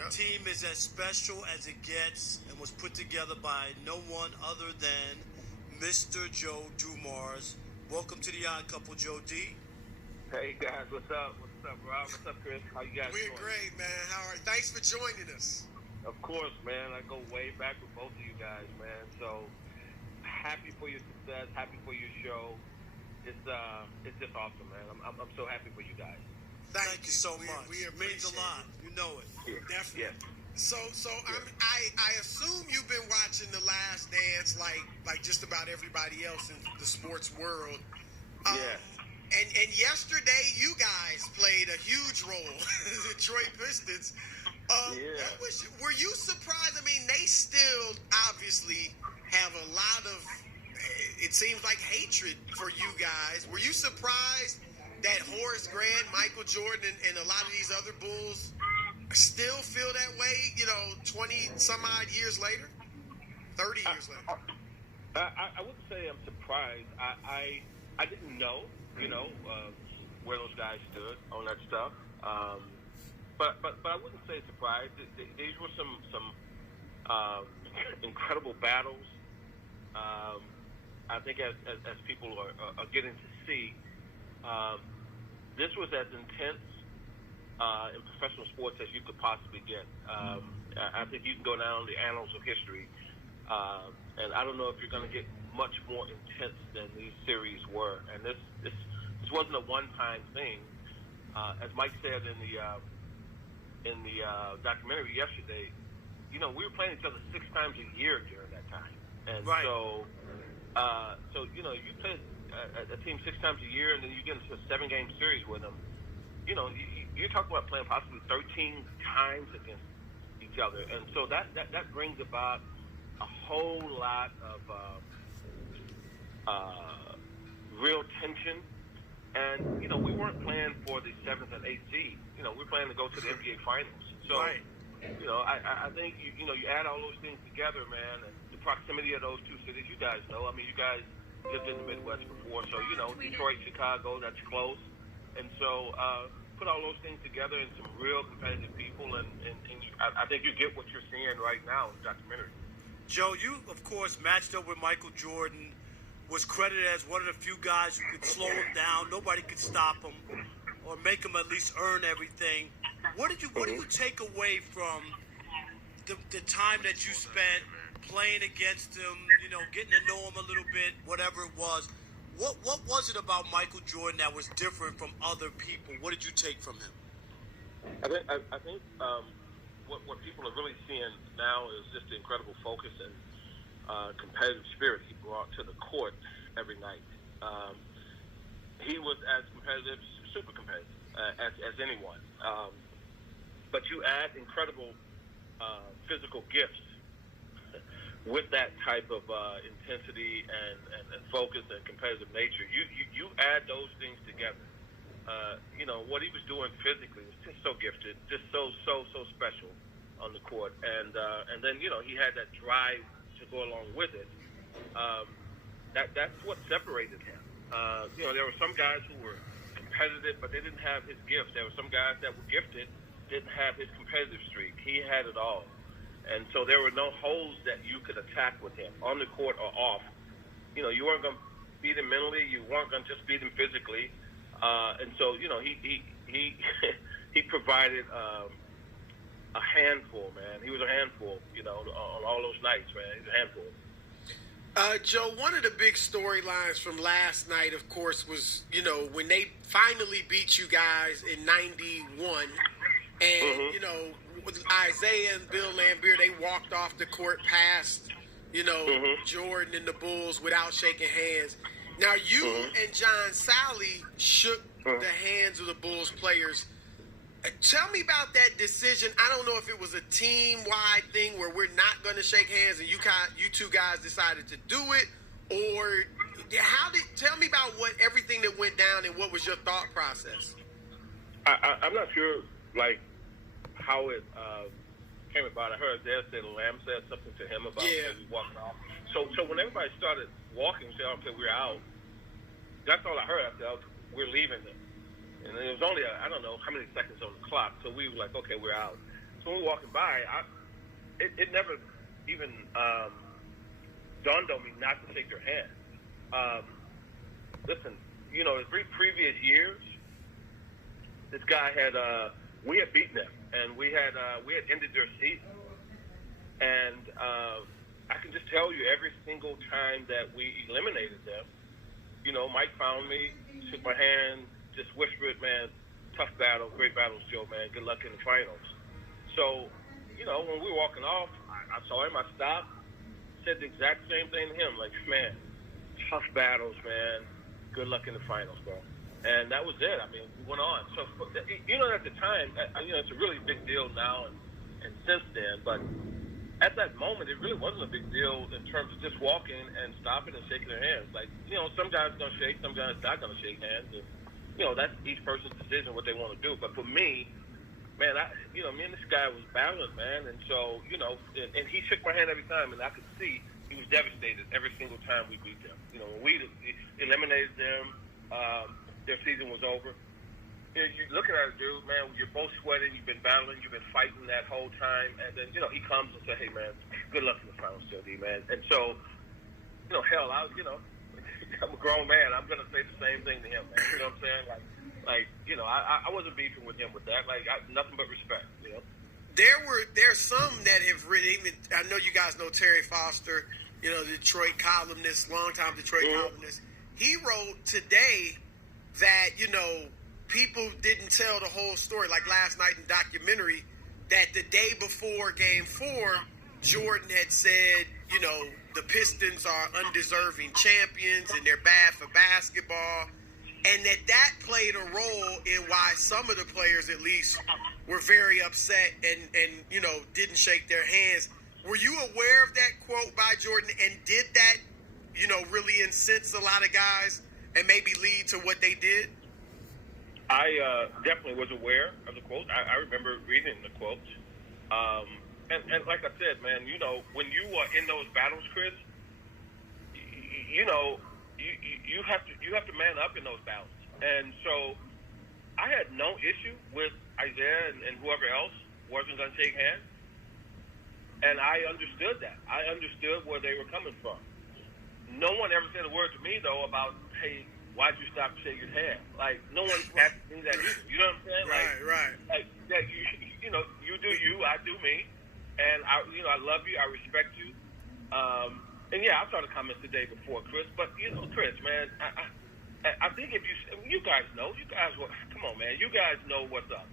Yep. Team is as special as it gets and was put together by no one other than Mr. Joe Dumars. Welcome to the Odd Couple, Joe D. Hey guys, what's up? What's up, Rob? What's up, Chris? How you guys We're doing? great, man. How are you? Thanks for joining us. Of course, man. I go way back with both of you guys, man. So happy for your success. Happy for your show. It's just awesome, man. I'm so happy for you guys. Thank you so much. We It means a lot. You know it. Yeah. Definitely. Yeah. So I assume you've been watching The Last Dance like just about everybody else in the sports world. Yeah. And yesterday you guys played a huge role, the Detroit Pistons. Yeah. Were you surprised? I mean, they still obviously have a lot of, it seems like, hatred for you guys. Were you surprised that Horace Grant, Michael Jordan, and a lot of these other Bulls still feel that way, 20 some odd years later? 30 years later? I wouldn't say I'm surprised. I didn't know, where those guys stood on that stuff. But I wouldn't say surprised. These were some incredible battles. I think as people are getting to see, this was as intense in professional sports as you could possibly get. I think you can go down the annals of history, and I don't know if you're going to get much more intense than these series were. And this wasn't a one-time thing. As Mike said in the documentary yesterday, we were playing each other 6 times a year during that time, and Right. so you play a team 6 times a year, and then you get into a 7-game series with them. You're talking about playing possibly 13 times against each other, and so that brings about a whole lot of real tension. And we weren't playing for the 7th and 8th seed. We were playing to go to the NBA Finals. So, Right. I think you add all those things together, man. And the proximity of those two cities, you guys know. I mean, you guys lived in the Midwest before, so Detroit, Chicago, that's close. And so, put all those things together and some real competitive people, and I think you get what you're seeing right now in the documentary. Joe, you, of course, matched up with Michael Jordan, was credited as one of the few guys who could slow him down. Nobody could stop him or make him at least earn everything. What do you take away from the time that you spent playing against him, getting to know him a little bit, whatever it was? What was it about Michael Jordan that was different from other people? What did you take from him? I think what people are really seeing now is just the incredible focus and competitive spirit he brought to the court every night. He was as competitive, super competitive, as anyone. But you add incredible physical gifts with that type of intensity and focus and competitive nature. You add those things together. What he was doing physically was just so gifted, just so special on the court. And then, he had that drive to go along with it. That's what separated him. There were some guys who were competitive, but they didn't have his gifts. There were some guys that were gifted, didn't have his competitive streak. He had it all. And so there were no holes that you could attack with him, on the court or off. You weren't going to beat him mentally. You weren't going to just beat him physically. And so, he provided a handful, man. He was a handful, on all those nights, man. He was a handful. Joe, one of the big storylines from last night, of course, was, when they finally beat you guys in 91. And, with Isiah and Bill Laimbeer, they walked off the court past, Jordan and the Bulls without shaking hands. Now, you and John Sally shook the hands of the Bulls players. Tell me about that decision. I don't know if it was a team-wide thing where we're not going to shake hands and you two guys decided to do it, or tell me about everything that went down and what was your thought process. I'm not sure, how it came about. I heard Dad said Lamb said something to him about walking off. So when everybody started walking, said, okay, we're out, that's all I heard. I said, okay, we're leaving them. And it was only, I don't know how many seconds on the clock, so we were like, okay, we're out. So when we were walking by, it never even dawned on me not to shake their hand. Listen, you know, the 3 previous years, this guy had we had beaten them, and we had ended their season. And I can just tell you, every single time that we eliminated them, you know, Mike found me, shook my hand, just whispered, "Man, tough battle, great battles, Joe, man. Good luck in the finals." So, you know, when we were walking off, I saw him, I stopped, said the exact same thing to him, like, "Man, tough battles, man. Good luck in the finals, bro." And that was it. I mean, we went on. So, you know, at the time, you know, it's a really big deal now and since then, but at that moment, it really wasn't a big deal in terms of just walking and stopping and shaking their hands. Like, you know, some guys are going to shake, some guys not going to shake hands. And, you know, that's each person's decision what they want to do. But for me, man, me and this guy was battling, man. And so, you know, and he shook my hand every time, and I could see he was devastated every single time we beat them. You know, when we eliminated them, their season was over. You're looking at it, dude, man, you're both sweating, you've been battling, you've been fighting that whole time, and then, you know, he comes and says, "Hey, man, good luck in the finals, Jody, man." And so, you know, hell, I'm a grown man. I'm going to say the same thing to him, man. You know what I'm saying? Like, you know, I wasn't beefing with him with that. Like, nothing but respect, you know? There's some that have really, even, I know you guys know Terry Foster, you know, the Detroit columnist, longtime Detroit columnist. He wrote today that, you know, people didn't tell the whole story, like last night in documentary, that the day before Game 4, Jordan had said, you know, the Pistons are undeserving champions and they're bad for basketball, and that played a role in why some of the players, at least, were very upset and you know, didn't shake their hands. Were you aware of that quote by Jordan, and did that, you know, really incense a lot of guys and maybe lead to what they did? I definitely was aware of the quote. I remember reading the quotes. And like I said, man, you know, when you are in those battles, Chris, you know, you have to man up in those battles. And so I had no issue with Isiah and whoever else wasn't going to shake hands. And I understood that. I understood where they were coming from. No one ever said a word to me, though, about, "Hey, why'd you stop shaking your hand?" Like, no one asked me that either. You know what I'm saying? Right. Like that. You know, you do you, I do me, and I love you, I respect you. And yeah, I saw the comments the day before, Chris. But you know, Chris, man, I think if you guys know, come on, man, you guys know what's up.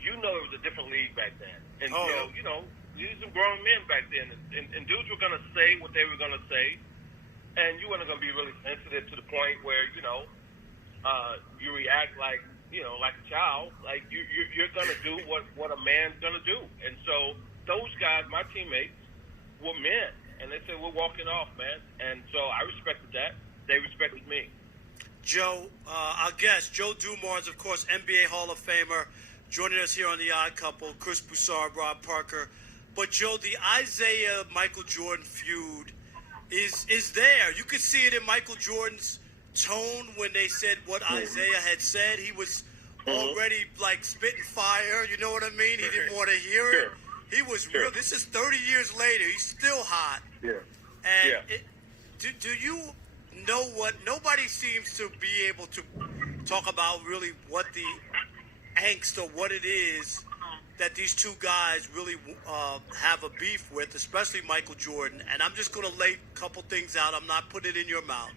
You know, it was a different league back then, and you know, these were grown men back then, and dudes were gonna say what they were gonna say. And you weren't going to be really sensitive to the point where, you know, you react like, you know, like a child. Like, you're going to do what a man's going to do. And so those guys, my teammates, were men. And they said, "We're walking off, man." And so I respected that. They respected me. Joe, our guest, Joe Dumars, of course, NBA Hall of Famer, joining us here on The Odd Couple, Chris Broussard, Rob Parker. But, Joe, the Isiah-Michael Jordan feud is there. You could see it in Michael Jordan's tone when they said what Isiah had said. He was already, like, spitting fire. You know what I mean? He didn't want to hear it. He was real. This is 30 years later. He's still hot. Yeah. And do you know what? Nobody seems to be able to talk about really what the angst or what it is that these two guys really have a beef with, especially Michael Jordan. And I'm just going to lay a couple things out. I'm not putting it in your mouth.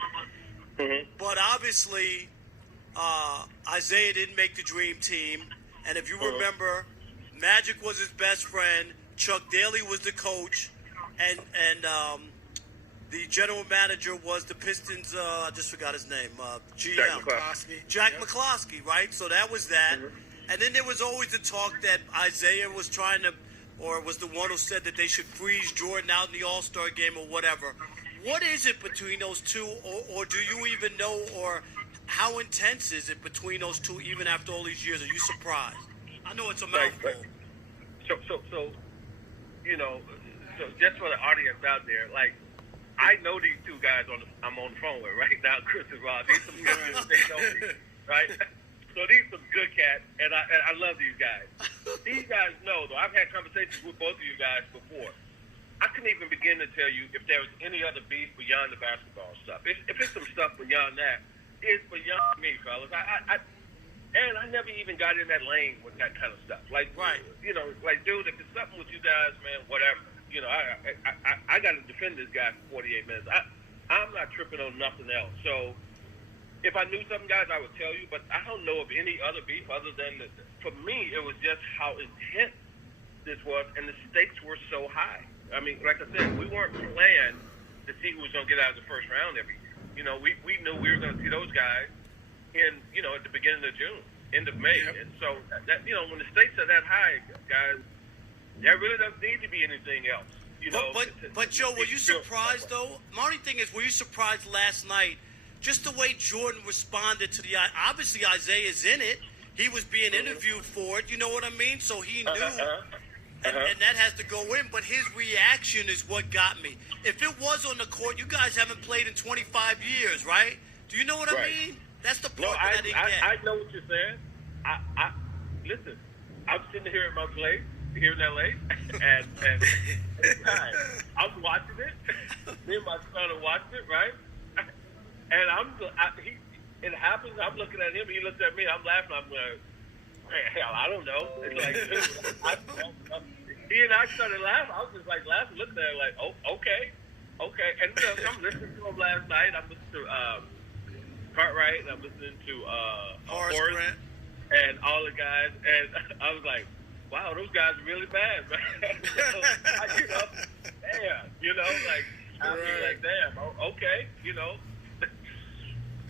But obviously, Isiah didn't make the dream team. And if you remember, Magic was his best friend. Chuck Daly was the coach. And the general manager was the Pistons, I just forgot his name, GM. Jack McCloskey, right? So that was that. And then there was always the talk that Isiah was trying to, or was the one who said that they should freeze Jordan out in the All-Star game or whatever. What is it between those two, or do you even know, or how intense is it between those two even after all these years? Are you surprised? I know it's a mouthful. So you know, so just for the audience out there, like, I know these two guys I'm on the phone with right now, Chris and Rob. These some guys, they know me, right? So these are some good cats, and I love these guys. These guys know, though. I've had conversations with both of you guys before. I couldn't even begin to tell you if there was any other beef beyond the basketball stuff. If it's some stuff beyond that, it's beyond me, fellas. And I never even got in that lane with that kind of stuff. Like, right. You know, like, dude, if it's something with you guys, man, whatever. You know, I got to defend this guy for 48 minutes. I'm not tripping on nothing else. So if I knew something, guys, I would tell you. But I don't know of any other beef other than, for me, it was just how intense this was, and the stakes were so high. I mean, like I said, we weren't planned to see who was going to get out of the first round every year. You know, we knew we were going to see those guys in, you know, at the beginning of June, end of May. Yep. And so, that, you know, when the stakes are that high, guys, there really doesn't need to be anything else. You know, but Joe, were you surprised, though? My only thing is, were you surprised last night, just the way Jordan responded to obviously Isaiah's in it. He was being interviewed for it, you know what I mean? So he knew, and that has to go in. But his reaction is what got me. If it was on the court, you guys haven't played in 25 years, right? Do you know what I mean? That's the part that I didn't get. I know what you're saying. Listen, I'm sitting here at my place here in LA, and I'm watching it. Me and my son are watching it, right? And it happens. I'm looking at him. He looks at me. I'm laughing. I'm like, hell, I don't know. It's like he and I started laughing. I was just like laughing, looking at him like, oh, okay. And I'm listening to him last night. I'm listening to Cartwright, and I'm listening to Horace and all the guys, and I was like, wow, those guys are really bad, man. Damn, okay, you know.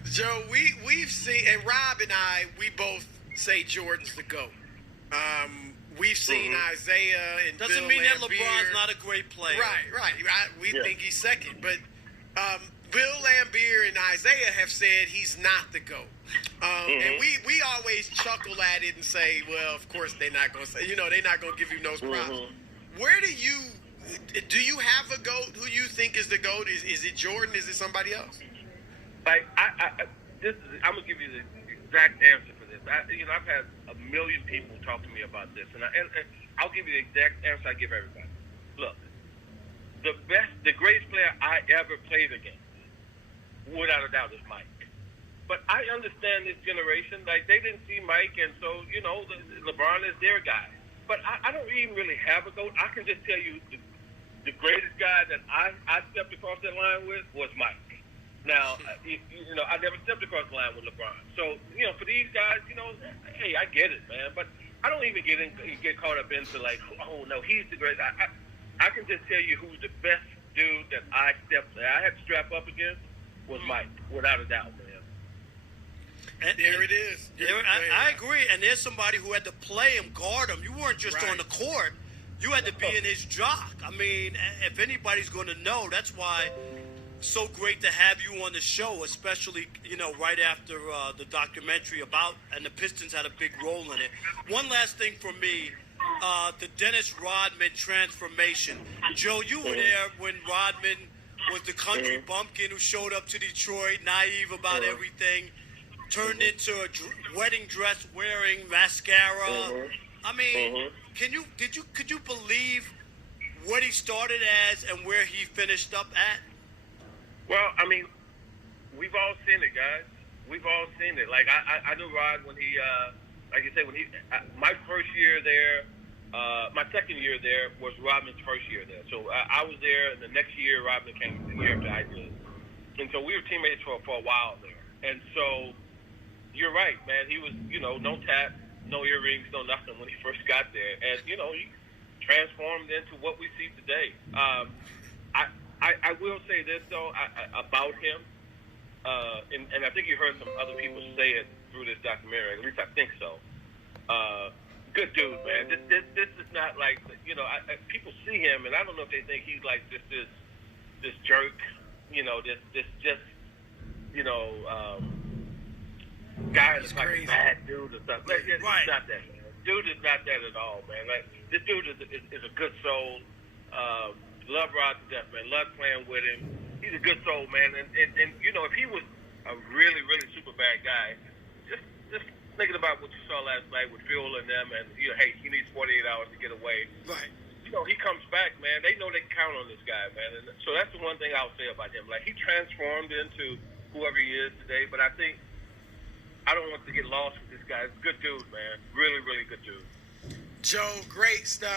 Joe, we've seen, and Rob and I, we both say Jordan's the GOAT. We've seen Isiah and doesn't Bill mean Laimbeer. that LeBron's not a great player. Right. We think he's second, but Bill Laimbeer and Isiah have said he's not the GOAT. And we always chuckle at it and say, well, of course they're not going to say, they're not going to give you those props. Where do you have a GOAT who you think is the GOAT? Is it Jordan? Is it somebody else? Like, I'm going to give you the exact answer for this. I've had a million people talk to me about this, and I'll give you the exact answer I give everybody. Look, the greatest player I ever played against, without a doubt, is Mike. But I understand this generation, like, they didn't see Mike, and so, LeBron is their guy. But I don't even really have a GOAT. I can just tell you the greatest guy that I stepped across that line with was Mike. Now, I never stepped across the line with LeBron. So, for these guys, hey, I get it, man. But I don't even get caught up into, like, oh, no, he's the greatest. I can just tell you who's the best dude that I had to strap up against was Mike, without a doubt, man. And there it is. I agree. And there's somebody who had to play him, guard him. You weren't just on the court. You had to be in his jock. I mean, if anybody's going to know, that's why it's so great to have you on the show, especially, right after the documentary and the Pistons had a big role in it. One last thing for me, the Dennis Rodman transformation. Joe, you were there when Rodman was the country bumpkin who showed up to Detroit, naive about everything, turned into a wedding dress wearing mascara. I mean, could you believe what he started as and where he finished up at? Well, I mean, we've all seen it, guys. We've all seen it. Like, I knew Rod when he, like you said, my first year there, my second year there was Rodman's first year there. So I was there, and the next year Rodman came the year after I did. And so we were teammates for a while there. And so you're right, man. He was, no tat, no earrings, no nothing when he first got there. And, he transformed into what we see today. I will say this, though, about him, and I think you heard some other people say it through this documentary. At least I think so. Good dude, man. This is not like, people see him, and I don't know if they think he's like this jerk, this guy that's like a bad dude or something. Like, it's not that, man. Dude is not that at all, man. Like, this dude is a good soul. Love Rod to death, man. Love playing with him. He's a good soul, man. And if he was a really, really super bad guy, just thinking about what you saw last night with Phil and them, and hey, he needs 48 hours to get away. Right. He comes back, man. They know they can count on this guy, man. And so that's the one thing I'll say about him. Like, he transformed into whoever he is today, but I think I don't want to get lost with this guy. He's a good dude, man. Really, really good dude. Joe, great stuff.